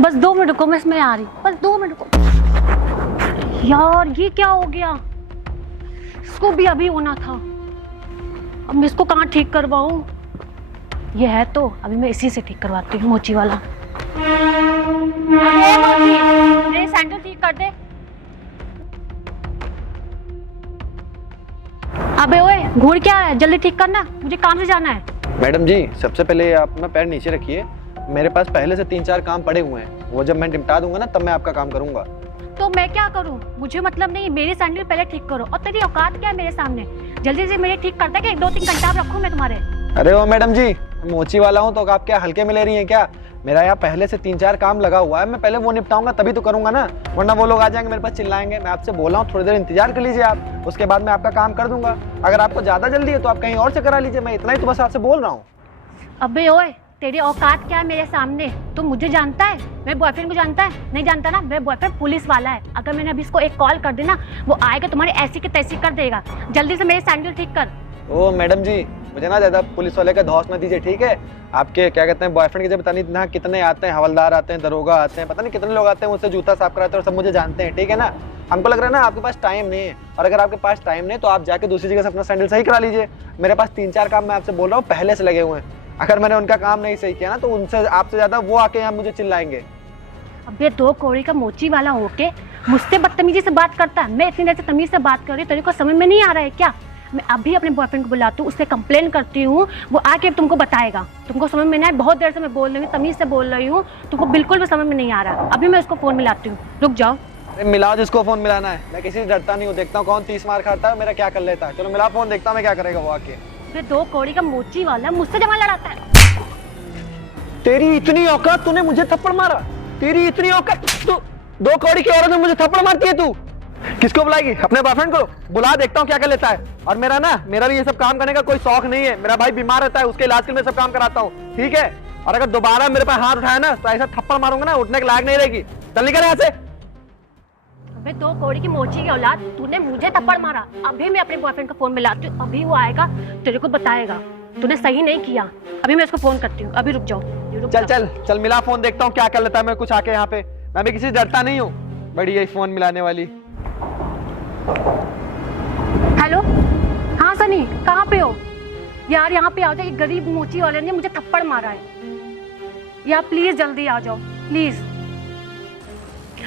बस 2 मिनट रुको, मैं इसमें आ रही, बस 2 मिनट रुको। यार ये क्या हो गया, इसको भी अभी होना था। अब मैं इसको कहाँ ठीक करवाऊँ? ये है तो अभी मैं इसी से ठीक करवाती हूँ, मोची वाला। अरे मोची, मेरे सैंडल ठीक कर दे। अबे ओए, घूर क्या है, जल्दी ठीक करना, मुझे काम से जाना है। मैडम जी, सबसे पहले आप अपना पैर नीचे रखिए। मेरे पास पहले से 3-4 काम पड़े हुए हैं, वो जब मैं निपटा दूंगा ना तब मैं आपका काम करूंगा। तो मैं क्या करूं? मुझे मतलब नहीं, मेरी सैंडल पहले ठीक करो। और तेरी औकात क्या है मेरे सामने? जल्दी से मेरे ठीक करता है कि 1-2-3 घंटा रखूं मैं तुम्हारे? अरे ओ मैडम जी, मोची वाला हूँ तो आप क्या हल्के में ले रही हैं क्या? मेरा यहाँ पहले से 3-4 काम लगा हुआ है, मैं पहले वो निपटाऊंगा तभी तो करूंगा ना, वरना वो लोग आ जाएंगे मेरे पास चिल्लाएंगे। मैं आपसे बोल रहा हूँ थोड़ी देर इंतजार कर लीजिए आप, उसके बाद मैं आपका काम कर दूंगा। अगर आपको ज्यादा जल्दी है तो आप कहीं और से करा लीजिए, मैं इतना ही तो बस आपसे बोल रहा हूँ। अबे ओए, तेरी औकात क्या है मेरे सामने? तू मुझे जानता है? मेरे बॉयफ्रेंड को जानता है? नहीं जानता ना। मेरा बॉयफ्रेंड पुलिस वाला है। अगर मैंने अभी इसको एक कॉल कर दी ना, वो आएगा तुम्हारी ऐसी की तैसी कर देगा। जल्दी से मेरे सैंडल ठीक कर। ओ मैडम जी, मुझे ना ज्यादा पुलिस वाले का धौस ना दीजिए, ठीक है? आपके क्या कहते हैं बॉयफ्रेंड के जब पता नहीं ना कितने आते हैं, हवलदार आते हैं, दरोगा आते हैं, पता नहीं कितने लोग आते हैं, मुझसे जूता साफ कराते हैं और सब मुझे जानते हैं, ठीक है ना? हमको लग रहा है ना आपके पास टाइम नहीं है, और अगर आपके पास टाइम नहीं तो आप जाके दूसरी जगह से अपना सैंडल सही करा लीजिए। मेरे पास 3-4 काम मैं आपसे बोल रहा हूँ पहले से लगे हुए हैं। अगर मैंने उनका काम नहीं सही किया ना तो उनसे आपसे ज्यादा वो आके यहाँ मुझे चिल्लाएंगे। अबे 2 कौड़ी का मोची वाला होके मुझसे बदतमीजी से बात करता है। मैं इतनी देर से तमीज से बात कर रही हूँ, तेरे को समझ में नहीं आ रहा है क्या? मैं अभी अपने बॉयफ्रेंड को बुलाती हूँ, उससे कंप्लेन करती हूँ, वो आके तुमको बताएगा। तुमको समझ में नहीं आया? बहुत देर से मैं बोल रही हूँ, तमीज से बोल रही हूँ, तुमको बिल्कुल भी समझ में नहीं आ रहा। अभी मैं उसको फोन मिलाती हूँ, रुक जाओ। मिलाओ जिसको फोन मिलाना है, मैं किसी से डरता नहीं हूँ। देखता हूँ कौन 30 मार खाता है, मेरा क्या कर लेता है। चलो मिला फोन, देखता हूँ मैं क्या करेगा वो आके। अबे 2 कौड़ी का मोची वाला मुझसे जमा लड़ाता है। तेरी इतनी औकात, तूने मुझे थप्पड़ मारा? तेरी इतनी औकात, तू 2 कौड़ी की औरत में मुझे थप्पड़ मारती है तू? किसको बुलाएगी? अपने बॉयफ्रेंड को बुला, देखता हूँ क्या कर लेता है। और मेरा भी ये सब काम करने का कोई शौक नहीं है। मेरा भाई बीमार रहता है, उसके इलाज के लिए सब काम कराता हूँ, ठीक है? और अगर दोबारा मेरे पास हाथ उठाया ना तो ऐसा थप्पड़ मारूंगा ना, उठने के लायक नहीं रहेगी। चल निकल यहाँ से। अबे 2 कौड़ी की मोची की औलाद, तूने मुझे थप्पड़ मारा। अभी मैं अपने बॉयफ्रेंड को फोन मिलाती हूँ, अभी वो आएगा, तेरे को बताएगा तूने सही नहीं किया। अभी मैं उसको फोन करती हूँ, अभी रुक जाओ। चल चल चल मिला फोन, देखता हूँ क्या कर लेता है। मैं कुछ आके यहाँ पे, मैं भी किसी से डरता नहीं हूँ। बड़ी यही फोन मिलाने वाली। हेलो, हाँ सनी, कहाँ पे हो यार? यहाँ पे आ जाओ, एक गरीब मोची वाले ने मुझे थप्पड़ मारा है यार, प्लीज जल्दी आ जाओ प्लीज।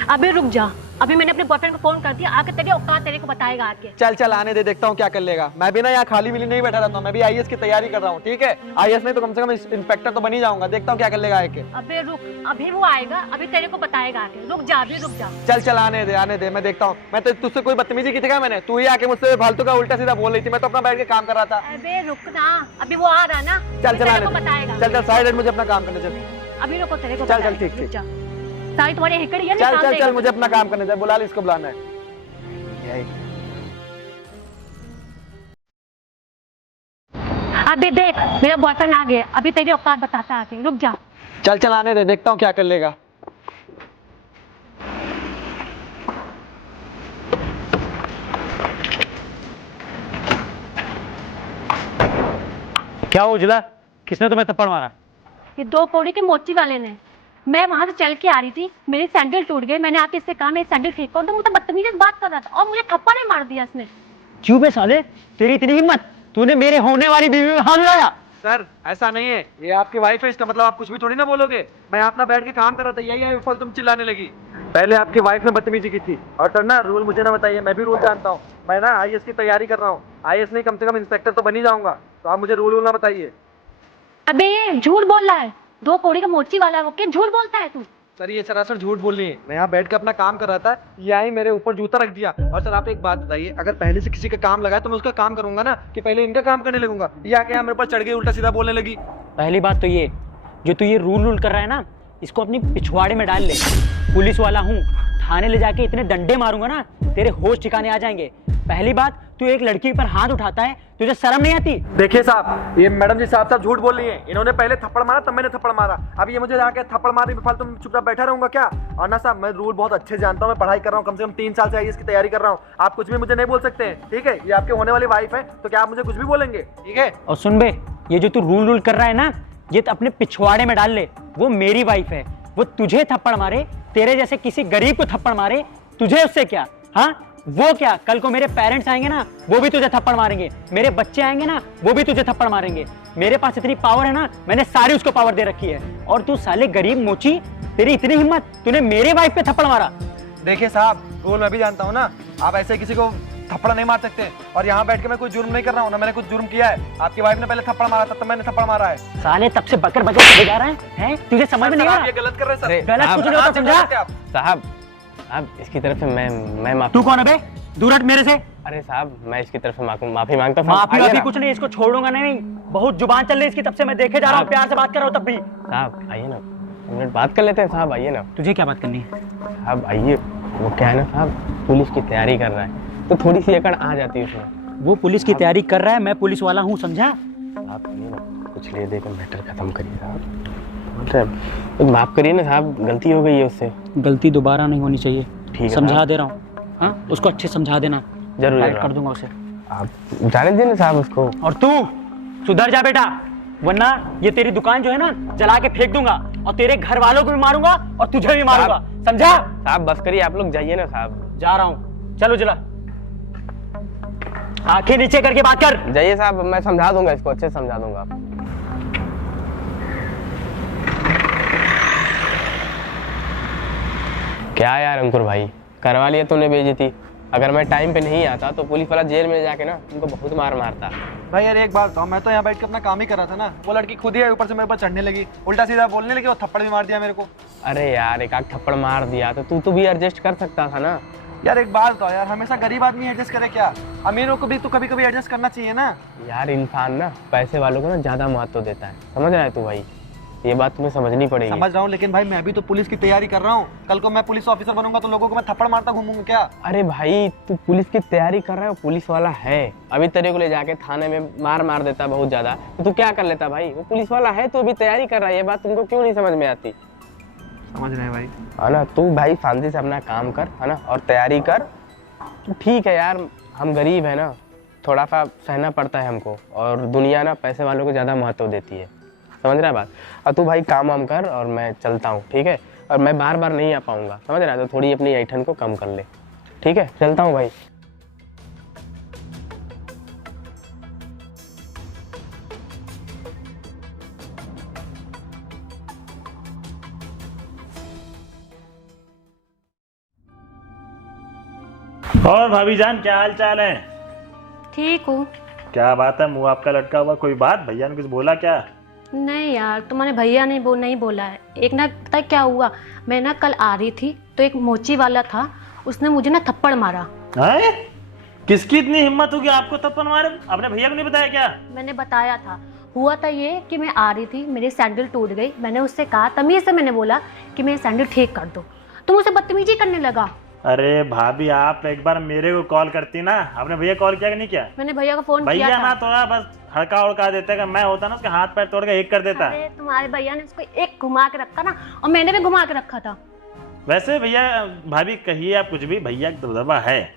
अभी रुक जा, अभी मैंने अपने बॉयफ्रेंड को फोन कर दिया, आके तेरी औकात तेरे को बताएगा आके। चल चल आने दे, देखता हूँ क्या कर लेगा। मैं भी ना यहाँ खाली मिली नहीं बैठा रहता हूँ, मैं भी आईएएस की तैयारी कर रहा हूँ, ठीक है? आईएएस नहीं तो कम से कम इंस्पेक्टर तो बन ही जाऊंगा। देखता हूँ क्या कर लेगा आके। अबे रुक, अभी वो आएगा, अभी तेरे को बताएगा आके। रुक जा, अभी रुक जा। चल चल आने दे, मैं देखता हूँ। मैं तो तुझसे कोई बदतमीजी की थी क्या? मैंने, तू ही आके मुझसे फालतू का उल्टा सीधा बोल रही थी, मैं तो अपना बैठ के काम कर रहा था। अबे रुक ना, अभी वो आ रहा ना। चल चल आने बताएगा। चल चल साइड, मुझे अपना काम करने चल। अभी रुको, तेरे को चल चल ठीक ठीक। सारी तुम्हारी हिकड़ी है ना। चल चल चल मुझे अपना काम करने दे, बुला ले, इसको बुलाना है। अभी देख, मेरा बॉयफ्रेंड आ गया, अभी तेरी औकात बताता आके। रुक जा। चल चल आने दे, देखता हूँ क्या कर लेगा। क्या हो उजला, किसने तुम्हें थप्पड़ मारा? ये 2 कौड़ी के मोची वाले ने। मैं वहां से चल के आ रही थी, मेरी सैंडल टूट गई, मैंने आके इससे कहा मेरी सैंडल ठीक कर, तो मुझे बदतमीजी से बात कर रहा था और मुझे थप्पड़ ही मार दिया इसने। चुप है साले, तेरी इतनी हिम्मत, तूने मेरे होने वाली बीवी में हाथ मिलाया? सर ऐसा नहीं है, ये आपकी वाइफ है, इसका मतलब आप कुछ भी थोड़ी ना बोलोगे। मैं अपना बैठ के काम कर रहा था, यही फल तुम चिल्लाने लगी। पहले आपकी वाइफ ने बदतमीजी की थी, और सर ना रूल मुझे ना बताइए, मैं भी रूल जानता हूँ। मैं ना आईएएस की तैयारी कर रहा हूँ, आईएएस नहीं कम से कम इंस्पेक्टर तो बन ही जाऊंगा, तो आप मुझे रूल ना बताइए। अबे ये झूठ बोल रहा है, 2 कौड़ी का मोची वाला है वो, क्या झूठ बोलता है तू? सर ये सरासर झूठ बोल रही है, मैं यहाँ बैठ के अपना काम कर रहा था, ये आई मेरे ऊपर जूता रख दिया। और सर आप एक बात बताइए, अगर पहले से किसी का काम लगा है तो मैं उसका काम करूंगा ना, कि पहले इनका काम करने लगूंगा? ये आके यहाँ मेरे पर चढ़ गई, उल्टा सीधा बोलने लगी। पहली बात तो ये, जो तू ये रूल कर रहा है ना, इसको अपनी पिछवाड़े में डाल ले। पुलिस वाला हूँ, थाने ले जाके इतने डंडे मारूंगा ना, तेरे होश ठिकाने आ जाएंगे। पहली बात, तू एक लड़की पर हाथ उठाता है, तुझे शर्म नहीं आती? देखिए साहब, ये मैडम जी साहब झूठ बोल रही हैं। इन्होंने पहले थप्पड़ मारा तब मैंने थप्पड़ मारा, अब ये मुझे जाके थप्पड़ मारने पे फालतू चुपचाप बैठा रहूंगा क्या? और ना साहब, मैं रूल बहुत अच्छे जानता हूँ, मैं पढ़ाई कर रहा हूँ, कम से कम 3 साल से आईएएस की तैयारी कर रहा हूँ। आप कुछ भी मुझे नहीं बोल सकते हैं, ठीक है? ये आपके होने वाली वाइफ है, तो क्या आप मुझे कुछ भी बोलेंगे? ठीक है? और सुन बे, ये जो तू रूल कर रहा है ना, ये तो अपने पिछवाड़े में डाल ले, वो मेरी वाइफ है। वो तुझे थप्पड़ मारे, तेरे जैसे किसी गरीब को थप्पड़ मारे, तुझे उससे क्या? हाँ, वो क्या, कल को मेरे पेरेंट्स आएंगे ना, वो भी तुझे थप्पड़ मारेंगे, मेरे बच्चे आएंगे ना, वो भी तुझे थप्पड़ मारेंगे। मेरे पास इतनी पावर है ना, मैंने सारी उसको पावर दे रखी है। और तू साले गरीब मोची, तेरी इतनी हिम्मत, तूने मेरे वाइफ पे थप्पड़ मारा। देखिए साहब, रूल मैं भी जानता हूँ ना, आप ऐसे किसी को थप्पड़ नहीं मार सकते। और यहाँ बैठ के मैं कोई जुर्म नहीं कर रहा हूँ ना, मैंने कुछ जुर्म किया है। आपकी वाइफ ने पहले थप्पड़ मारा था, तो मैंने थप्पड़ मारा है। साले तब से बकर बकर चले जा रहा है? तुझे समझ में नहीं आ रहा? ये गलत कर रहे हैं सर। गलत कुछ नहीं होता, समझा? साहब साहब इसकी तरफ से मैं माफी। तू कौन है बे? दूर हट मेरे से। अरे साहब मैं इसकी तरफ से माफी मांगता हूँ। माफी आइए वाफी ना। कुछ नहीं, इसको छोड़ूंगा नहीं। बहुत जुबान चल रही है इसकी, तब से मैं देखे जा रहा हूँ, प्यार से बात कर रहा हूँ तब भी। साहब आइए ना, 1 मिनट बात कर लेते हैं। साहब आइए ना। तुझे क्या बात करनी है? साहब आइए, वो क्या है ना साहब, पुलिस की तैयारी कर रहा है, तो थोड़ी सी अकड़ आ जाती है उसमें। वो पुलिस की तैयारी कर रहा है, मैं पुलिस वाला हूँ, समझा? आप आइए ना, कुछ ले देकर मैटर खत्म करिए साहब। माफ करिए ना साहब, गलती हो गई है उससे। गलती दोबारा नहीं होनी चाहिए, ठीक है समझा साहब। दे रहा हूँ। हाँ, उसको अच्छे समझा देना, जरूर टाइट जरूर। कर दूंगा उसे। आप जाने देना साहब उसको। और तू सुधर जा बेटा, वरना ये तेरी दुकान जो है ना, जला के फेंक दूंगा, और तेरे घर वालों को भी मारूंगा और तुझे भी मारूंगा, समझा? साहब बस करिए, आप लोग जाइए ना साहब। जा रहा हूँ, चलो जला। आंखें नीचे करके बात कर। जाइए साहब, मैं समझा दूंगा इसको, अच्छे से समझा दूंगा। क्या यार अंकुर भाई, करवा लिया तूने बेइज्जती। अगर मैं टाइम पे नहीं आता तो पुलिस वाला जेल में जाके ना तुमको बहुत मार मारता। भाई यार एक बात बताओ, मैं तो यहाँ बैठ के अपना काम ही कर रहा था ना, वो लड़की खुद ही है ऊपर से मेरे पर चढ़ने लगी, उल्टा सीधा बोलने लगी और थप्पड़ भी मार दिया मेरे को। अरे यार एक आध थप्पड़ मार दिया तो तू भी एडजस्ट कर सकता था ना। यार एक बात बताओ यार, हमेशा गरीब आदमी एडजस्ट करे क्या? अमीरों को भी तो कभी कभी एडजस्ट करना चाहिए ना। यार इंसान ना पैसे वालों को ना ज्यादा महत्व देता है, समझ रहा है तू भाई? ये बात तुम्हें समझनी पड़ेगी। समझ रहा हूँ, लेकिन भाई मैं भी तो पुलिस की तैयारी कर रहा हूँ। कल को मैं पुलिस ऑफिसर बनूंगा तो लोगों को मैं थप्पड़ मारता घूमूंगा क्या? अरे भाई तू पुलिस की तैयारी कर रहा है, पुलिस वाला है, अभी तेरे को ले जाके थाने में मार देता बहुत ज्यादा, तो तू क्या कर लेता भाई? वो पुलिस वाला है तो अभी तैयारी कर रहा है, ये बात तुमको क्यों नहीं समझ में आती? समझ रहे हैं भाई, है ना? तू भाई शांति से अपना काम कर, है ना, और तैयारी कर। तो ठीक है यार, हम गरीब है ना, थोड़ा सा सहना पड़ता है हमको, और दुनिया ना पैसे वालों को ज़्यादा महत्व देती है, समझ रहा है बात? और तू भाई काम वाम कर और मैं चलता हूँ, ठीक है? और मैं बार बार नहीं आ पाऊँगा, समझ रहा है? तो थोड़ी अपनी ऐठन को कम कर ले, ठीक है? चलता हूँ भाई। और भाभी जान क्या हाल चाल है? ठीक हूँ। क्या बात है, मुंह आपका लटका हुआ, कोई बात? भैया ने कुछ बोला क्या? नहीं यार, तुम्हारे भैया ने नहीं बोला है। एक ना पता है क्या हुआ, मैं ना कल आ रही थी तो एक मोची वाला था, उसने मुझे ना थप्पड़ मारा। हैं? किसकी इतनी हिम्मत होगी आपको थप्पड़ मारे? आपने भैया को नहीं बताया क्या? मैंने बताया था। हुआ था ये कि मैं आ रही थी, मेरी सैंडल टूट गई, मैंने उससे कहा, तमीज़ से मैंने बोला कि मेरी सैंडल ठीक कर दो, तो मुझसे बदतमीजी करने लगा। अरे भाभी आप एक बार मेरे को कॉल करती ना, आपने भैया कॉल किया कि नहीं किया? मैंने भैया को फोन किया भैया था। ना थोड़ा बस हड़का उड़का देते, अगर मैं होता ना उसके हाथ पैर तोड़ के एक कर देता। अरे तुम्हारे भैया ने उसको एक घुमा के रखा ना, और मैंने भी घुमा के रखा था। वैसे भैया भाभी कहिए आप कुछ भी, भैया का दबदबा है।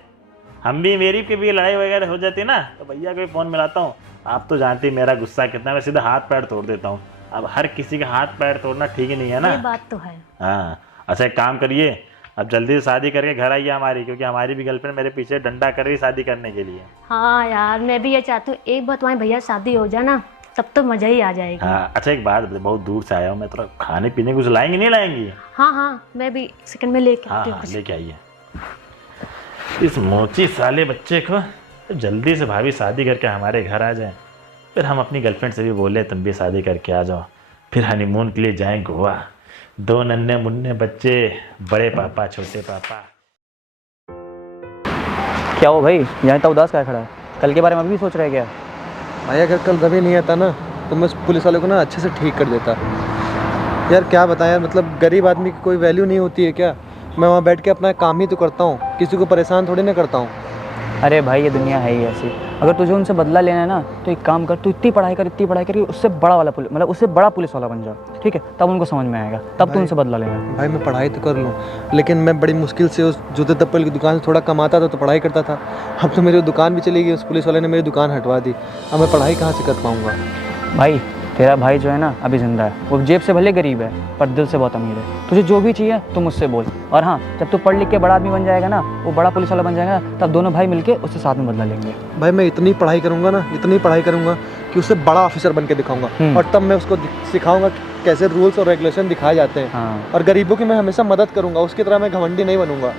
हम भी, मेरी की भी लड़ाई वगैरह हो जाती ना तो भैया को भी फोन मिलाता हूँ। आप तो जानती मेरा गुस्सा कितना, मैं सीधा हाथ पैर तोड़ देता हूँ। अब हर किसी का हाथ पैर तोड़ना ठीक ही नहीं है ना। ये बात तो है। हाँ, अच्छा एक काम करिए, अब जल्दी से शादी करके घर आइए हमारी, क्योंकि हमारी भी गर्लफ्रेंड मेरे पीछे डंडा कर रही शादी करने के लिए। हाँ यार, मैं भी ये चाहती हूँ एक बार तुम्हारे भैया शादी हो जाए ना, तब तो मजा ही आ जाएगा। हाँ अच्छा एक बात बता, बहुत दूर से आया हूँ मैं, थोड़ा खाने पीने कुछ लाएंगे नहीं लाएंगी? हाँ हाँ, मैं भी सेकंड में लेके हाँ आती हाँ हूँ। लेके आइए। इस मोची साले बच्चे को जल्दी से भाभी शादी करके हमारे घर आ जाए, फिर हम अपनी गर्लफ्रेंड से भी बोले तुम भी शादी करके आ जाओ, फिर हनीमून के लिए जाएं गोवा। 2 नन्हे मुन्ने बच्चे, बड़े पापा छोटे पापा। क्या हो भाई, यहाँ इतना उदास क्या खड़ा है? कल के बारे में अभी भी सोच रहे क्या? भाई अगर कल रवि नहीं आता ना तो मैं उस पुलिस वाले को ना अच्छे से ठीक कर देता। यार क्या बताएं यार, मतलब गरीब आदमी की कोई वैल्यू नहीं होती है क्या? मैं वहाँ बैठ के अपना काम ही तो करता हूँ, किसी को परेशान थोड़ी ना करता हूँ। अरे भाई ये दुनिया है ही ऐसी। अगर तुझे उनसे बदला लेना है ना तो एक काम कर, तू इतनी पढ़ाई कर उससे बड़ा वाला पुलिस, मतलब उससे बड़ा पुलिस वाला बन जा, ठीक है? तब उनको समझ में आएगा, तब तू उनसे बदला लेना। भाई मैं पढ़ाई तो कर लूँ, लेकिन मैं बड़ी मुश्किल से उस जूते तप्पल की दुकान से थोड़ा कमाता था तो पढ़ाई करता था। अब तो मेरी दुकान भी चली गई, उस पुलिस वाले ने मेरी दुकान हटवा दी, अब मैं पढ़ाई कहाँ से कर पाऊँगा? भाई तेरा भाई जो है ना अभी जिंदा है, वो जेब से भले गरीब है पर दिल से बहुत अमीर है। तुझे जो भी चाहिए तुम मुझसे बोल। और हाँ, जब तू पढ़ लिख के बड़ा आदमी बन जाएगा ना, वो बड़ा पुलिस वाला बन जाएगा ना, तब दोनों भाई मिलके उससे साथ में बदला लेंगे। भाई मैं इतनी पढ़ाई करूंगा ना, इतनी पढ़ाई करूंगा कि उससे बड़ा ऑफिसर बन के दिखाऊंगा, और तब मैं उसको सिखाऊंगा कैसे रूल्स और रेगुलेशन दिखाए जाते हैं। हाँ। और गरीबों की मैं हमेशा मदद करूंगा, उसकी तरह मैं घमंडी नहीं बनूंगा।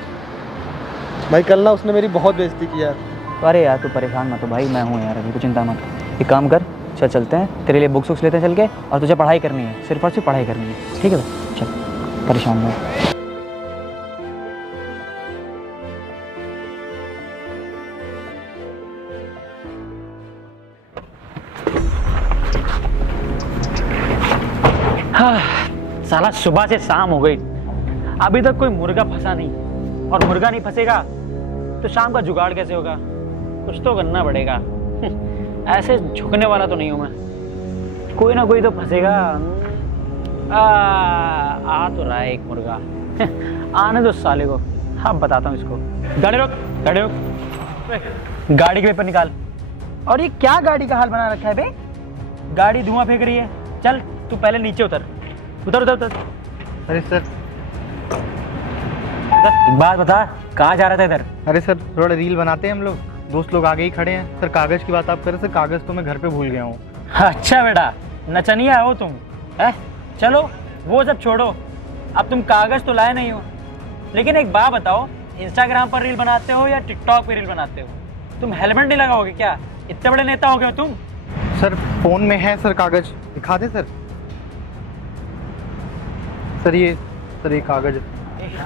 भाई कल ना उसने मेरी बहुत बेइज्जती की यार। अरे यार तू परेशान मत हो भाई, मैं हूँ यार, अभी तू चिंता मत। एक काम कर, चल चलते हैं, तेरे लिए बुक्स लेते हैं चल के, और तुझे पढ़ाई करनी है, सिर्फ और सिर्फ पढ़ाई करनी है, ठीक है भाई? चल, परेशान मत। हाँ, साला सुबह से शाम हो गई, अभी तक कोई मुर्गा फंसा नहीं, और मुर्गा नहीं फंसेगा तो शाम का जुगाड़ कैसे होगा? कुछ तो करना पड़ेगा। ऐसे झुकने वाला तो नहीं हूं मैं, कोई ना कोई तो फंसेगा। आ तो रहा है एक मुर्गा। आने दो साले को, अब बताता हूँ इसको। गाड़ी रोक, गाड़ी रोक, गाड़ी के पेपर निकाल। और ये क्या गाड़ी का हाल बना रखा है बे? गाड़ी धुआं फेंक रही है। चल तू पहले नीचे उतर, उतर उतर उतर। अरे सर, एक बात बता, कहाँ जा रहा था इधर? अरे सर थोड़ा रील बनाते हैं हम लोग, दोस्त लोग आगे ही खड़े हैं। सर कागज़ की बात आप कर रहे सर, कागज़ तो मैं घर पे भूल गया हूँ। अच्छा बेटा, नचनिया हो तुम है? चलो वो सब छोड़ो, अब तुम कागज़ तो लाए नहीं हो, लेकिन एक बात बताओ, इंस्टाग्राम पर रील बनाते हो या टिकटॉक पे रील बनाते हो? तुम हेलमेट नहीं लगाओगे क्या? इतने बड़े नेता हो गए हो तुम। सर फ़ोन में है सर कागज़, दिखा दें सर? सर ये कागज़।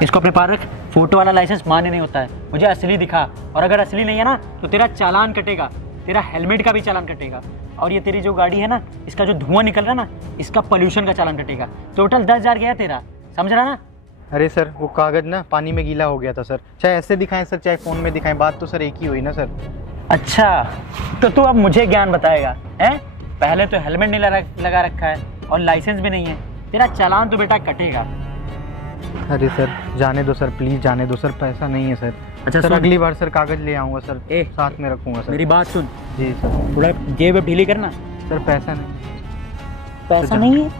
इसको अपने पास रख, फोटो वाला लाइसेंस मान्य नहीं होता है, मुझे असली दिखा, और अगर असली नहीं है ना तो तेरा चालान कटेगा, तेरा हेलमेट का भी चालान कटेगा, और ये तेरी जो गाड़ी है ना, इसका जो धुआं निकल रहा है ना, इसका पोल्यूशन का चालान कटेगा। टोटल 10,000 गया तेरा, समझ रहा ना? अरे सर वो कागज़ ना पानी में गीला हो गया था सर, चाहे ऐसे दिखाएं सर चाहे फ़ोन में दिखाएं, बात तो सर एक ही हुई ना सर। अच्छा, तो तू अब मुझे ज्ञान बताएगा हैं? पहले तो हेलमेट नहीं लगा रखा है और लाइसेंस भी नहीं है, तेरा चालान तो बेटा कटेगा। अरे सर जाने दो सर, प्लीज़ जाने दो सर, पैसा नहीं है सर। अच्छा सर सुन, अगली बार सर कागज़ ले आऊँगा सर, ए, साथ में रखूँगा सर। मेरी बात सुन, जी सर। थोड़ा जेब ढीली करना। सर पैसा नहीं। पैसा नहीं है?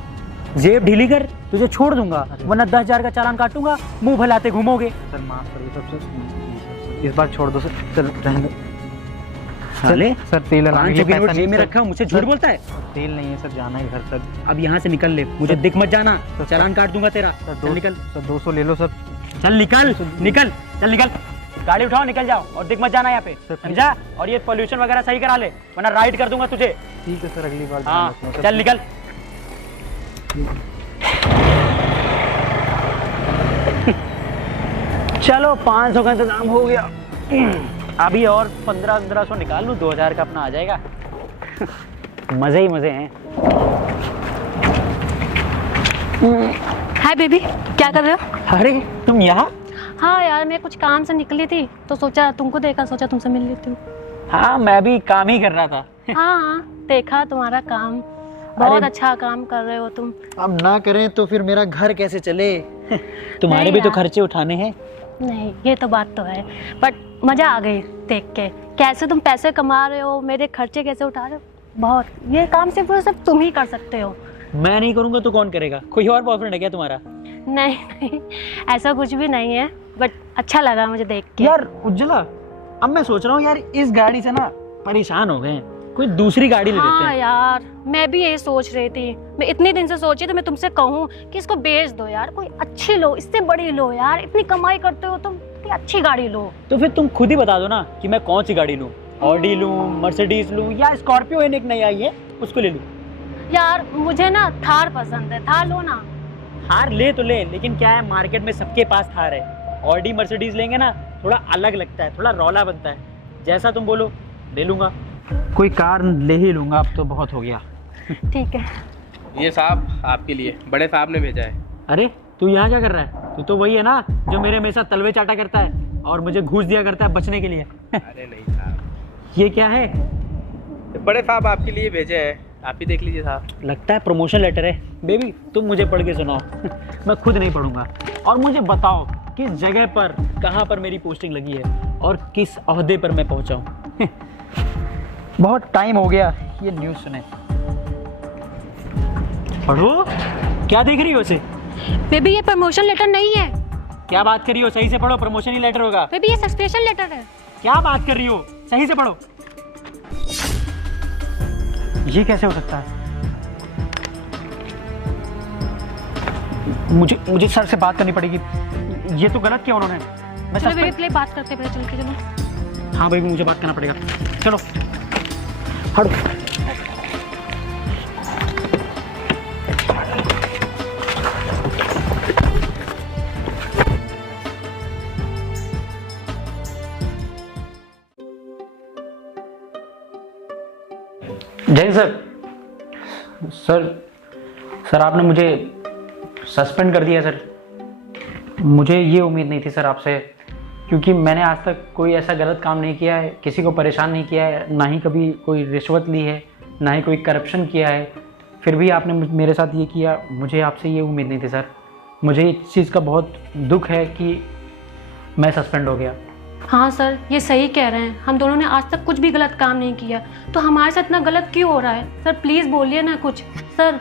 जेब ढीली कर, तुझे छोड़ दूंगा, वरना 10,000 का चालान काटूंगा, मुंह भलाते घूमोगे। सर माफ़ करिए सर, सर इस बार छोड़ दो सर। सर रहने दो। साले, सर तेल लगाने के लिए पैसा जेब नहीं में सर। रखा, मुझसे झूठ बोलता है? तेल नहीं है सर, जाना है घर सर। अब यहाँ से निकल ले, मुझे दिख मत जाना, सर, चालान काट दूंगा तेरा। सर चल निकल, सर 200 ले लो सर। चल निकल, निकल, चल निकल, गाड़ी उठाओ, निकल जाओ, और दिख मत जाना यहाँ पे, समझा? और ये पोल्यूशन वगैरह सही करा ले, वरना राइड कर दूंगा तुझे। ठीक है सर, अगली बार ध्यान हाँ रखूंगा सर। चल निकल। चलो 500 का इंतजाम हो गया, अभी और 1500 निकाल लूँ, 2000 का अपना आ जाएगा। मजे ही मजे हैं। हाय बेबी, क्या कर रहे हो? अरे तुम यहाँ? हाँ यार, मैं कुछ काम से निकली थी तो सोचा तुमको देखा, सोचा तुमसे मिल लेती हूँ। हाँ मैं भी काम ही कर रहा था। हाँ, देखा तुम्हारा काम, बहुत अच्छा काम कर रहे हो तुम। अब ना करें तो फिर मेरा घर कैसे चले? तुम्हारे नहीं भी तो यार। खर्चे उठाने हैं। नहीं, ये तो बात तो है, बट मजा आ गई देख के, कैसे तुम पैसे कमा रहे हो, मेरे खर्चे कैसे उठा रहे हो। बहुत, ये काम सिर्फ तुम ही कर सकते हो। मैं नहीं करूँगा तो कौन करेगा? कोई और बॉयफ्रेंड है क्या तुम्हारा? नहीं नहीं, ऐसा कुछ भी नहीं है, बट अच्छा लगा मुझे देख के। यार उज्ज्वला, अब मैं सोच रहा हूँ यार, इस गाड़ी से ना परेशान हो गए हैं, कोई दूसरी गाड़ी ले लेते हाँ हैं। यार, मैं भी यही सोच रही थी, मैं इतने दिन से सोची तो मैं तुमसे कहूँ कि इसको बेच दो यार, कोई अच्छी लो, इससे बड़ी लो यार, इतनी कमाई करते हो तुम, इतनी अच्छी गाड़ी लो। तो फिर तुम खुद ही बता दो ना कि मैं कौन सी गाड़ी लूँ, ऑडी लूँ, मर्सिडीज लूँ, या स्कॉर्पियो एक नई आई है उसको ले लूँ? यार मुझे ना थार पसंद है, थार लो ना। थार ले तो ले, लेकिन क्या है, मार्केट में सबके पास थार है। ऑडी मर्सिडीज लेंगे ना, थोड़ा अलग लगता है, थोड़ा रौला बनता है। जैसा तुम बोलो ले लूँगा, कोई कार ले ही लूँगा, अब तो बहुत हो गया। ठीक है। ये साहब आपके लिए, बड़े साहब ने भेजा है। अरे तू यहाँ क्या कर रहा है? तू तो वही है ना जो मेरे हमेशा तलवे चाटा करता है और मुझे घूस दिया करता है बचने के लिए। अरे नहीं साहब, ये क्या है? बड़े साहब आपके लिए भेजे है, आप ही देख लीजिए साहब। लगता है प्रमोशन लेटर है। बेबी तुम मुझे पढ़ के सुनाओ। मैं खुद नहीं पढ़ूंगा। और मुझे बताओ किस जगह पर, कहाँ पर मेरी पोस्टिंग लगी है और किस ओहदे पर मैं पहुँचा हूँ। बहुत टाइम हो गया ये न्यूज़ सुने। पढ़ो। क्या देख रही हो उसे? बेबी ये प्रमोशन लेटर नहीं है। क्या बात कर रही हो? सही से पढ़ो, प्रमोशन ही लेटर होगा। बेबी ये सस्पेंशन लेटर है। क्या बात कर रही हो? सही से पढ़ो। ये कैसे हो सकता है? मुझे सर से बात करनी पड़ेगी। ये तो गलत किया उन्होंने। मैं चलो सस्पेंड- बेबी पहले बात करते हैं, चल के चलो। हाँ बेबी, मुझे बात करना पड़ेगा। चलो हटो। जय सर। सर आपने मुझे सस्पेंड कर दिया सर। मुझे ये उम्मीद नहीं थी सर आपसे, क्योंकि मैंने आज तक कोई ऐसा गलत काम नहीं किया है, किसी को परेशान नहीं किया है, ना ही कभी कोई रिश्वत ली है, ना ही कोई करप्शन किया है। फिर भी आपने मेरे साथ ये किया। मुझे आपसे ये उम्मीद नहीं थी सर। मुझे इस चीज़ का बहुत दुख है कि मैं सस्पेंड हो गया। हाँ सर, ये सही कह रहे हैं। हम दोनों ने आज तक कुछ भी गलत काम नहीं किया, तो हमारे साथ इतना गलत क्यों हो रहा है? सर प्लीज़ बोलिए ना कुछ। सर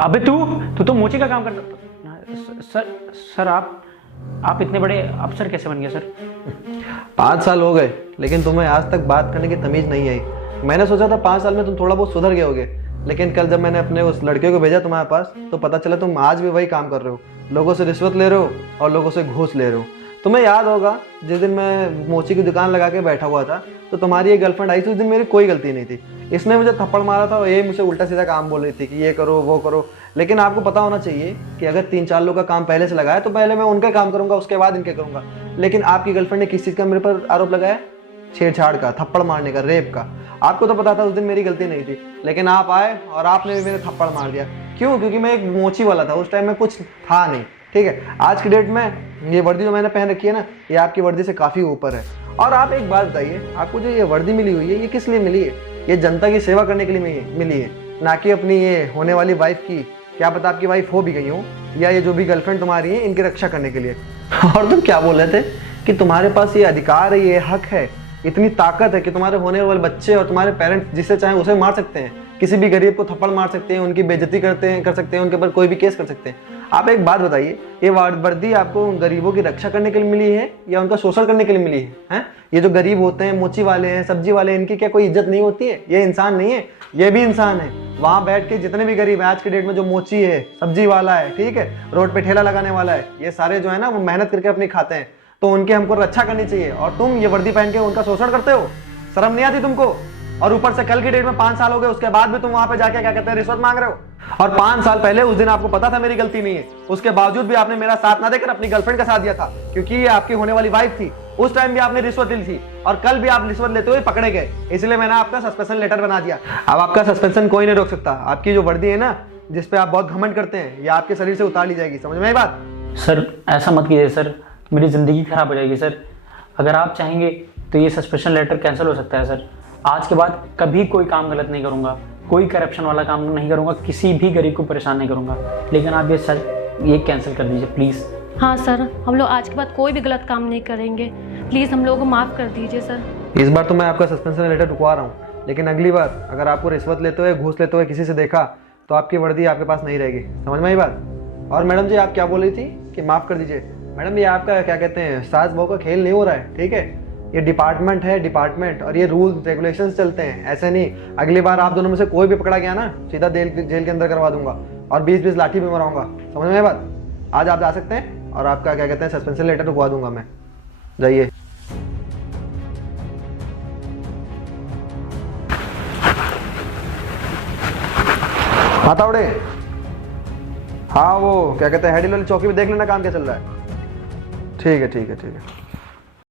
अबे तू तो मोची का काम करता। सर आप इतने बड़े अफसर कैसे बन गए सर? 5 साल हो गए लेकिन तुम्हें आज तक बात करने की तमीज नहीं आई। मैंने सोचा था 5 साल में तुम थोड़ा बहुत सुधर गए होगे, लेकिन कल जब मैंने अपने उस लड़के को भेजा तुम्हारे पास तो पता चला तुम आज भी वही काम कर रहे हो। लोगों से रिश्वत ले रहे हो और लोगों से घूस ले रहे हो। तुम्हें याद होगा जिस दिन मैं मोची की दुकान लगा के बैठा हुआ था तो तुम्हारी एक गर्लफ्रेंड आई थी। उस दिन मेरी कोई गलती नहीं थी। इसने मुझे थप्पड़ मारा था और ये मुझे उल्टा सीधा काम बोल रही थी कि ये करो वो करो। लेकिन आपको पता होना चाहिए कि अगर 3-4 लोग का काम पहले से लगाया तो पहले मैं उनका काम करूंगा, उसके बाद इनके करूंगा। लेकिन आपकी गर्लफ्रेंड ने किस चीज़ का मेरे पर आरोप लगाया? छेड़छाड़ का, थप्पड़ मारने का, रेप का। आपको तो पता था उस दिन मेरी गलती नहीं थी, लेकिन आप आए और आपने भी मेरे थप्पड़ मार दिया। क्यों? क्योंकि मैं एक मोची वाला था, उस टाइम में कुछ था नहीं। ठीक है, आज की डेट में ये वर्दी जो मैंने पहन रखी है ना, ये आपकी वर्दी से काफ़ी ऊपर है। और आप एक बात बताइए, आपको जो ये वर्दी मिली हुई है ये किस लिए मिली है? ये जनता की सेवा करने के लिए मिली है, ना कि अपनी ये होने वाली वाइफ की। क्या पता आपकी वाइफ हो भी गई हो, या ये जो भी गर्लफ्रेंड तुम्हारी है इनकी रक्षा करने के लिए। और तुम क्या बोल रहे थे कि तुम्हारे पास ये अधिकार है, ये हक है, इतनी ताकत है कि तुम्हारे होने वाले बच्चे और तुम्हारे पेरेंट्स जिसे चाहें उसे मार सकते हैं, किसी भी गरीब को थप्पड़ मार सकते हैं, उनकी बेइज्जती कर सकते हैं, उनके ऊपर कोई भी केस कर सकते हैं। आप एक बात बताइए, ये वर्दी आपको गरीबों की रक्षा करने के लिए मिली है या उनका शोषण करने के लिए मिली है? ये जो गरीब होते हैं, मोची वाले हैं, सब्जी वाले हैं, इनकी क्या कोई इज्जत नहीं होती है? ये इंसान नहीं है? ये भी इंसान है। वहां बैठ के जितने भी गरीब हैं आज की डेट में, जो मोची है, सब्जी वाला है, ठीक है, रोड पे ठेला लगाने वाला है, ये सारे जो है ना वो मेहनत करके अपनी खाते हैं, तो उनकी हमको रक्षा करनी चाहिए। और तुम ये वर्दी पहन के उनका शोषण करते हो, शर्म नहीं आती तुमको? और ऊपर से कल की डेट में 5 साल हो गए, उसके बाद भी तुम वहां पे जाके क्या कहते हैं, रिश्वत मांग रहे हो। और 5 साल पहले उस दिन आपको पता था मेरी गलती नहीं है, उसके बावजूद भी आपने मेरा साथ ना देकर अपनी गर्लफ्रेंड का साथ दिया था, क्योंकि ये आपकी होने वाली वाइफ थी। उस टाइम भी आपने रिश्वत ली थी और कल भी आप रिश्वत लेते हुए पकड़े गए, इसलिए मैंने आपका सस्पेंशन लेटर बना दिया। अब आपका सस्पेंशन कोई नहीं रोक सकता। आपकी जो वर्दी है ना, जिसपे आप बहुत घमंड करते हैं, ये आपके शरीर से उतार ली जाएगी। समझ में आई बात? सर ऐसा मत कीजिए सर, मेरी ज़िंदगी खराब हो जाएगी सर। अगर आप चाहेंगे तो ये सस्पेंशन लेटर कैंसिल हो सकता है सर। आज के बाद कभी कोई काम गलत नहीं करूँगा, कोई करप्शन वाला काम नहीं करूँगा, किसी भी गरीब को परेशान नहीं करूँगा। लेकिन आप ये कैंसिल कर दीजिए प्लीज़। हाँ सर, हम लोग आज के बाद कोई भी गलत काम नहीं करेंगे। प्लीज़ हम लोगों को माफ़ कर दीजिए सर। इस बार तो मैं आपका सस्पेंशन लेटर रुकवा रहा हूँ, लेकिन अगली बार अगर आपको रिश्वत लेते हुए, घूस लेते हुए किसी से देखा तो आपकी वर्दी आपके पास नहीं रहेगी। समझ में आई बात? और मैडम जी, आप क्या बोल रही थी कि माफ़ कर दीजिए? मैडम ये आपका क्या कहते हैं, सास बहू का खेल नहीं हो रहा है, ठीक है? ये डिपार्टमेंट है, डिपार्टमेंट, और ये रूल्स रेगुलेशंस चलते हैं, ऐसे नहीं। अगली बार आप दोनों में से कोई भी पकड़ा गया ना, सीधा जेल के अंदर करवा दूंगा और 20-20 लाठी भी मराऊंगा। समझ में आई बात? आज आप जा सकते हैं और आपका क्या कहते हैं सस्पेंशन लेटर रुकवा दूंगा मैं। जाइए। हाथाउड़े, हाँ वो क्या कहते हैं हेडी वाली चौकी पे देख लेना काम क्या चल रहा है। ठीक है ठीक है ठीक है।